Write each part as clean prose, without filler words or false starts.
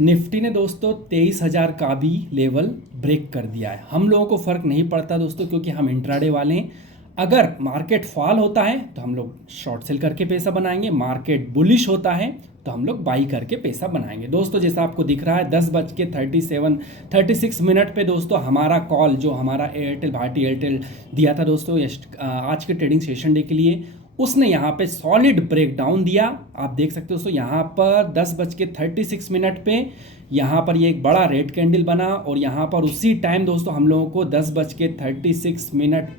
Nifty ने दोस्तों 23,000 का भी लेवल ब्रेक कर दिया है। हम लोगों को फ़र्क नहीं पड़ता दोस्तों, क्योंकि हम इंट्राडे वाले हैं। अगर मार्केट फॉल होता है तो हम लोग शॉर्ट सेल करके पैसा बनाएंगे, मार्केट बुलिश होता है तो हम लोग बाई करके पैसा बनाएंगे। दोस्तों जैसा आपको दिख रहा है 10:36 पे दोस्तों हमारा कॉल जो हमारा एयरटेल भारती एयरटेल दिया था दोस्तों आज के ट्रेडिंग सेशन डे के लिए, उसने यहाँ पे सॉलिड ब्रेकडाउन दिया। आप देख सकते हो दोस्तों यहाँ पर 10:36 पे यहाँ पर ये एक बड़ा रेड कैंडल बना, और यहाँ पर उसी टाइम दोस्तों हम लोगों को 10:36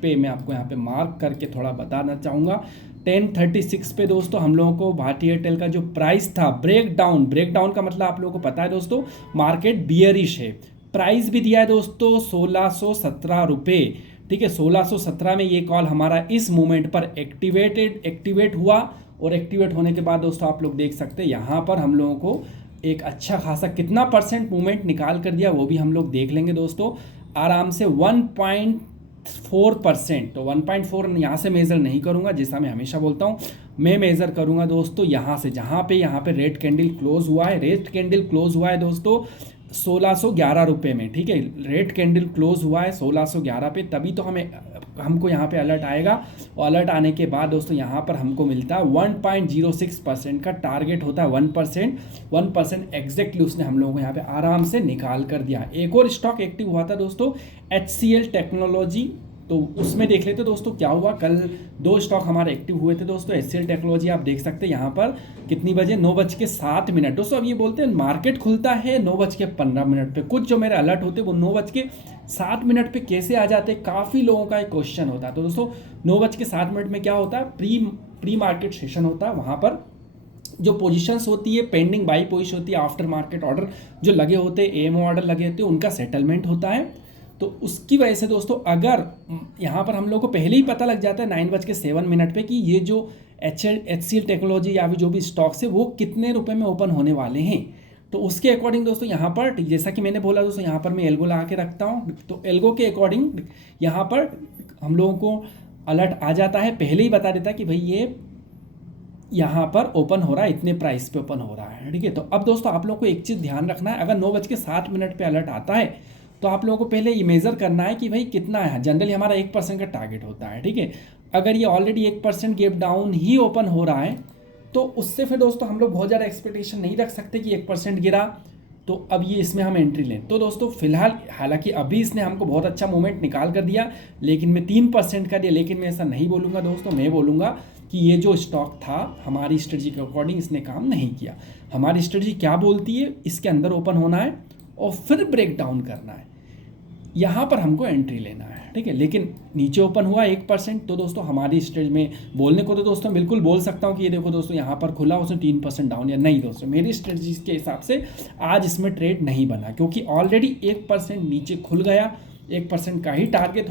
पे मैं आपको यहाँ पे मार्क करके थोड़ा बताना चाहूँगा 10:36 पे दोस्तों हम लोगों को भारती एयरटेल का जो प्राइस था ब्रेकडाउन का मतलब आप लोगों को पता है दोस्तों, मार्केट बियरिश है। प्राइस भी दिया है दोस्तों 1617 रुपये। ठीक है, 1617 में ये कॉल हमारा इस मूवमेंट पर एक्टिवेट हुआ, और एक्टिवेट होने के बाद दोस्तों आप लोग देख सकते हैं यहाँ पर हम लोगों को एक अच्छा खासा कितना परसेंट मूवमेंट निकाल कर दिया वो भी हम लोग देख लेंगे दोस्तों। आराम से 1.4%, तो 1.4 यहाँ से मेज़र नहीं करूँगा, जैसा मैं हमेशा बोलता हूँ मैं मेज़र करूँगा दोस्तों यहाँ से, यहाँ पे रेड कैंडल क्लोज हुआ है दोस्तों 1611 रुपये में। ठीक है, रेड कैंडल क्लोज हुआ है 1611 पे, तभी तो हमको यहाँ पे अलर्ट आएगा, और अलर्ट आने के बाद दोस्तों यहाँ पर हमको मिलता है 1.06% का टारगेट होता है। 1% एग्जैक्टली उसने हम लोगों को यहाँ पे आराम से निकाल कर दिया। एक और स्टॉक एक्टिव हुआ था दोस्तों HCL टेक्नोलॉजी, तो उसमें देख लेते दोस्तों क्या हुआ। कल 2 स्टॉक हमारे एक्टिव हुए थे दोस्तों। HCL टेक्नोलॉजी आप देख सकते हैं यहाँ पर कितनी बजे 9:07 दोस्तों। अब ये बोलते हैं मार्केट खुलता है 9:15 पे, कुछ जो मेरे अलर्ट होते हैं वो 9:07 पे कैसे आ जाते हैं, काफ़ी लोगों का एक क्वेश्चन होता है। तो दोस्तों 9:07 में क्या होता है, प्री मार्केट सेशन होता है। वहाँ पर जो पोजीशंस होती है, पेंडिंग बाई पोजीशन होती है, आफ्टर मार्केट ऑर्डर जो लगे होते हैं, एमओ ऑर्डर लगे होते हैं, उनका सेटलमेंट होता है। तो उसकी वजह से दोस्तों अगर यहाँ पर हम लोग को पहले ही पता लग जाता है 9:07 पे कि ये जो HCL टेक्नोलॉजी या फिर जो भी स्टॉक्स है वो कितने रुपए में ओपन होने वाले हैं, तो उसके अकॉर्डिंग दोस्तों यहाँ पर जैसा कि मैंने बोला दोस्तों यहाँ पर मैं एल्गो लगा के रखता हूँ, तो एल्गो के अकॉर्डिंग यहाँ पर हम लोगों को अलर्ट आ जाता है, पहले ही बता देता है कि भाई ये यहाँ पर ओपन हो रहा है, इतने प्राइस पे ओपन हो रहा है। ठीक है, तो अब दोस्तों आप लोग को एक चीज़ ध्यान रखना है, अगर 9:07 पे अलर्ट आता है तो आप लोगों को पहले ये मेज़र करना है कि भाई कितना है। जनरली हमारा 1% का टारगेट होता है। ठीक है, अगर ये ऑलरेडी 1% गैप डाउन ही ओपन हो रहा है तो उससे फिर दोस्तों हम लोग बहुत ज़्यादा एक्सपेक्टेशन नहीं रख सकते कि 1% गिरा तो अब ये इसमें हम एंट्री लें। तो दोस्तों फिलहाल हालांकि अभी इसने हमको बहुत अच्छा मूवमेंट निकाल कर दिया, लेकिन मैं 3% का दिया, लेकिन मैं ऐसा नहीं बोलूँगा दोस्तों, मैं बोलूँगा कि ये जो स्टॉक था हमारी स्ट्रेटजी के अकॉर्डिंग इसने काम नहीं किया। हमारी स्ट्रेटजी क्या बोलती है, इसके अंदर ओपन होना है और फिर ब्रेक डाउन करना है, यहाँ पर हमको एंट्री लेना है। ठीक है, लेकिन नीचे ओपन हुआ 1%, तो दोस्तों हमारी स्टेज में बोलने को तो दोस्तों बिल्कुल बोल सकता हूँ कि ये देखो दोस्तों यहाँ पर खुला उसने 3% डाउन, या नहीं दोस्तों मेरी स्ट्रेटजी के हिसाब से आज इसमें ट्रेड नहीं बना, क्योंकि ऑलरेडी 1% नीचे खुल गया। 1% का ही टारगेट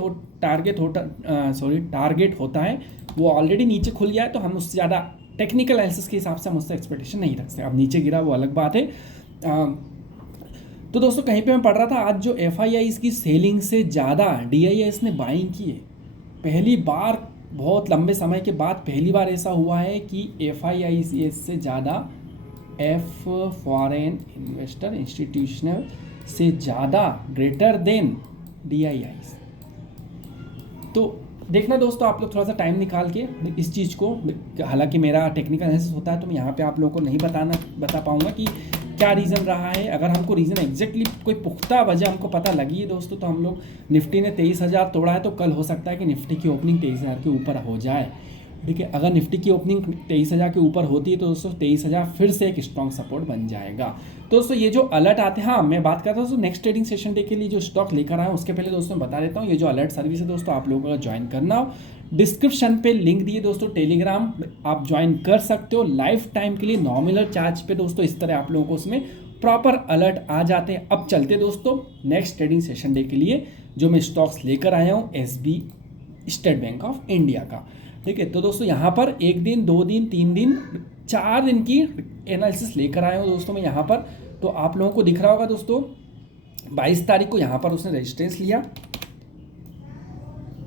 होता है, वो ऑलरेडी नीचे खुल गया है, तो हम उससे ज़्यादा टेक्निकल एनालिसिस के हिसाब से हम उससे एक्सपेक्टेशन नहीं रख सकते। अब नीचे गिरा वो अलग बात है। तो दोस्तों कहीं पे मैं पढ़ रहा था आज जो FIIs की सेलिंग से ज़्यादा DIIs ने बाइंग की है। पहली बार बहुत लंबे समय के बाद पहली बार ऐसा हुआ है कि FIIs से ज़्यादा फॉरेन इन्वेस्टर इंस्टीट्यूशनल से ज़्यादा ग्रेटर देन DIIs। तो देखना दोस्तों आप लोग थोड़ा सा टाइम निकाल के इस चीज़ को, हालांकि मेरा टेक्निकल एनालिसिस होता है तो मैं यहाँ पे आप लोगों को नहीं बता पाऊँगा कि क्या रीज़न रहा है। अगर हमको रीज़न एग्जैक्टली कोई पुख्ता वजह हमको पता लगी है दोस्तों, तो हम लोग निफ्टी ने 23,000 तोड़ा है, तो कल हो सकता है कि निफ्टी की ओपनिंग 23,000 के ऊपर हो जाए। ठीक है, अगर निफ्टी की ओपनिंग 23,000 के ऊपर होती है तो दोस्तों 23,000 फिर से एक स्ट्रॉन्ग सपोर्ट बन जाएगा। तो दोस्तों ये जो अलर्ट आते हैं, हाँ मैं बात करता हूँ दोस्तों नेक्स्ट ट्रेडिंग सेशन डे के लिए जो स्टॉक लेकर आया हूँ, उसके पहले दोस्तों बता देता हूँ ये जो अलर्ट सर्विस है दोस्तों आप लोगों को ज्वाइन करना हो, डिस्क्रिप्शन पे लिंक दिए दोस्तों, टेलीग्राम आप ज्वाइन कर सकते हो लाइफ टाइम के लिए नॉमिनल चार्ज पे दोस्तों। इस तरह आप लोगों को उसमें प्रॉपर अलर्ट आ जाते हैं। अब चलते दोस्तों नेक्स्ट ट्रेडिंग सेशन डे के लिए जो मैं स्टॉक्स लेकर आया हूँ SB state bank of India का। ठीक है, तो दोस्तों यहाँ पर 1 दिन 2 दिन 3 दिन 4 दिन की एनालिसिस लेकर आया हूँ दोस्तों मैं यहाँ पर। तो आप लोगों को दिख रहा होगा दोस्तों 22 तारीख को यहाँ पर उसने रेजिस्टेंस लिया,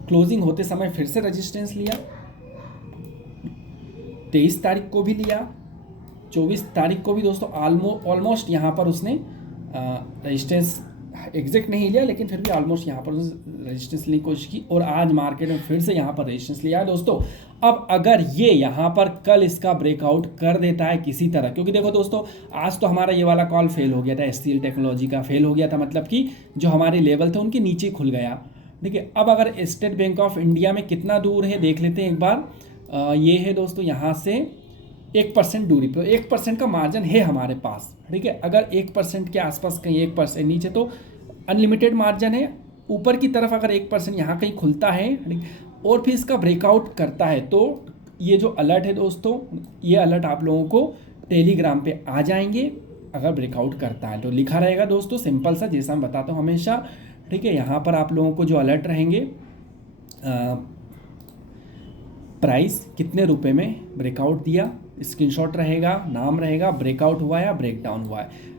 क्लोजिंग होते समय फिर से रेजिस्टेंस लिया, 23 तारीख को भी लिया, 24 तारीख को भी दोस्तों ऑलमोस्ट यहाँ पर उसने रजिस्टेंस एग्जैक्ट नहीं लिया, लेकिन फिर भी ऑलमोस्ट यहाँ पर रेजिस्टेंस लेने की कोशिश की और आज मार्केट में फिर से यहाँ पर रेजिस्टेंस लिया है दोस्तों। अब अगर ये यहाँ पर कल इसका ब्रेकआउट कर देता है किसी तरह, क्योंकि देखो दोस्तों आज तो हमारा ये वाला कॉल फेल हो गया था, स्टील टेक्नोलॉजी का फेल हो गया था, मतलब कि जो हमारे लेवल थे उनके नीचे खुल गया। ठीक है, अब अगर स्टेट बैंक ऑफ इंडिया में कितना दूर है देख लेते हैं एक बार। ये है दोस्तों यहाँ से 1% दूरी पर, 1% का मार्जिन है हमारे पास। ठीक है, अगर 1% के आसपास कहीं 1% नीचे तो अनलिमिटेड मार्जिन है, ऊपर की तरफ अगर 1% यहाँ कहीं खुलता है और फिर इसका ब्रेकआउट करता है तो ये जो अलर्ट है दोस्तों, ये अलर्ट आप लोगों को टेलीग्राम पे आ जाएंगे। अगर ब्रेकआउट करता है तो लिखा रहेगा दोस्तों, सिंपल सा जैसा मैं बताता हूँ हमेशा। ठीक है, यहाँ पर आप लोगों को जो अलर्ट रहेंगे, प्राइस कितने रुपए में ब्रेकआउट दिया, स्क्रीनशॉट रहेगा, नाम रहेगा, ब्रेकआउट हुआ है या ब्रेकडाउन हुआ है।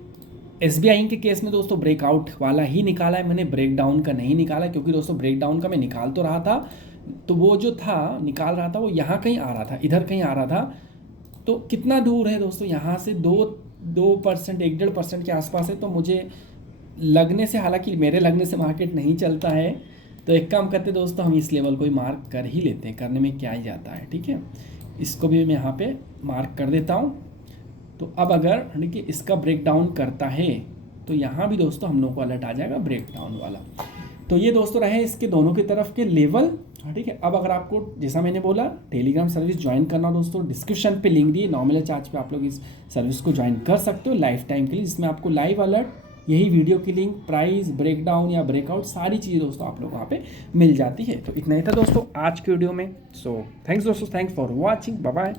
SBI के केस में दोस्तों ब्रेकआउट वाला ही निकाला है मैंने, ब्रेकडाउन का नहीं निकाला, क्योंकि दोस्तों ब्रेकडाउन का मैं निकाल तो रहा था, तो वो जो था निकाल रहा था वो यहाँ कहीं आ रहा था, इधर कहीं आ रहा था। तो कितना दूर है दोस्तों, यहाँ से 2% 1-1.5% के आसपास है। तो मुझे लगने से, हालांकि मेरे लगने से मार्केट नहीं चलता है, तो एक काम करते दोस्तों, हम इस लेवल को ही मार्क कर ही लेते हैं, करने में क्या ही जाता है। ठीक है, इसको भी मैं यहाँ पे मार्क कर देता हूँ। तो अब अगर देखिए इसका ब्रेकडाउन करता है तो यहाँ भी दोस्तों हम लोग को अलर्ट आ जाएगा ब्रेकडाउन वाला। तो ये दोस्तों रहे इसके दोनों की तरफ के लेवल। ठीक है, अब अगर आपको जैसा मैंने बोला टेलीग्राम सर्विस ज्वाइन करना दोस्तों, डिस्क्रिप्शन पे लिंक दिए, नॉमिनल चार्ज पे आप लोग इस सर्विस को ज्वाइन कर सकते हो लाइफ टाइम के लिए, जिसमें आपको लाइव अलर्ट, यही वीडियो की लिंक, प्राइस, ब्रेकडाउन या ब्रेकआउट, सारी चीज़ें दोस्तों आप लोग वहाँ पे मिल जाती है। तो इतना ही था दोस्तों आज की वीडियो में। सो थैंक्स दोस्तों, thanks for watching, bye bye.